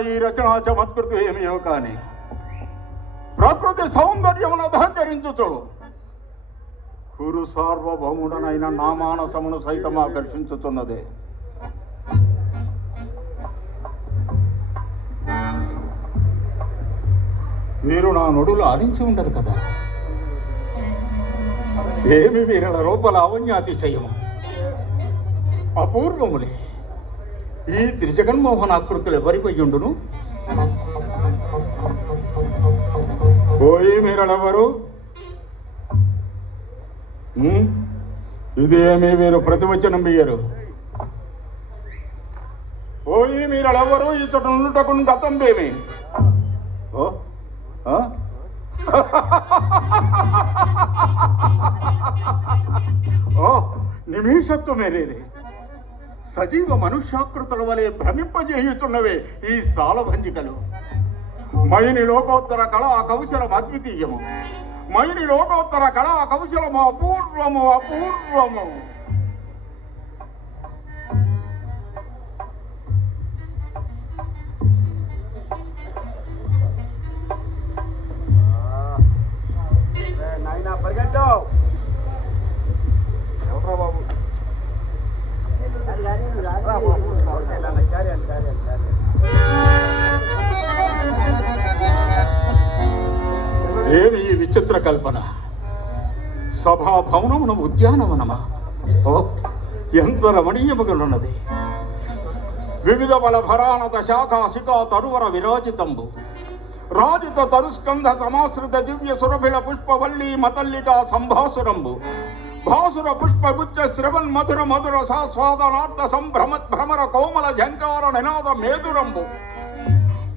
ఈ రచనా చమత్కృతి ఏమియో కానీ ప్రకృతి సౌందర్యమును అధకరించుచు కురు సార్వభౌముడనైన నామానసమును సైతం ఆకర్షించుతున్నదే. మీరు నా నుడులు ఆలించి ఉండరు కదా? ఏమి వీరల రూప లావణ్యాతిశయము అపూర్వములే. ఈ త్రిజగన్మోహనాకృతులు ఎవరిపై ఉండును? పోయి మీరడెవరు ఉమ్, ఇదేమి మీరు ప్రతివచనం బియ్యరు పోయి మీరడెవరు ఇచ్చట నుండుటకు గతం బేమి ఓ నిమిషత్వం ఓ సజీవ మనుష్యాకృతుల వలె భ్రమింపజేయుచున్నవే ఈ సాలభంజికలు. మయిని లోకోత్తర కళా కౌశలం అద్వితీయము. మయిని లోకోత్తర కళా కౌశలము అపూర్వము అపూర్వము. ఏమి ఈ విచిత్ర కల్పన? సభాభవనమున ఉద్యానవనమా? ఓ ఎంత రమణీయముగనున్నది. వివిధ బల భరానత శాఖ శిఖా తరువర విరాజితంబు. రాజిత తరుస్కంధ సమాశ్రిత దివ్య సురభిల పుష్పవల్లి మతల్లిక సంభాసురంబు. భాసుర పుష్పగుచ్చ శ్రవన్ మధుర మధుర సాస్వాదనార్థ సంభ్రమత్ భ్రమర కోమల జంకార నినాద మేదురంబు.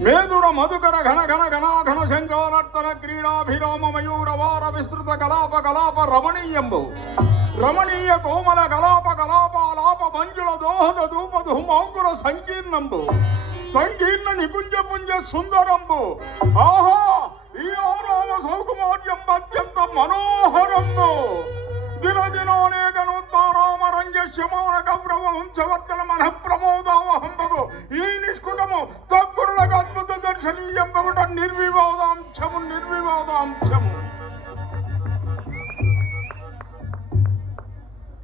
మేధుర మధుకర ఘన ఘన ఘనాఘన శంకానర్తన క్రీడాభిరామ మయూర వార విస్తృత కలాప కలాప రమణీయంబు. రమణీయ కోమల కలాప కలాప లాప మంజుల దోహద దూప ధూమాంకుర సంకీర్ణంబు. సంకీర్ణ నిపుంజ పుంజ సుందరంబు. ఆహా! ఈ ఆరామ సౌకుమార్యం అత్యంత మనోహరంబు. దిన దినోనేక నూతారామ శమాన గౌరవ వంశవర్తన మన ప్రమోదావ నిర్వివాదాంశము నిర్వివాదాంశము.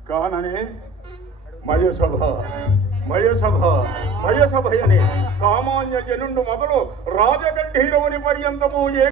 కాననే మయసభ మయసభ మయసభయని సామాన్య జనుండు మొదలు రాజగంధీరవుని పర్యంతము ఏ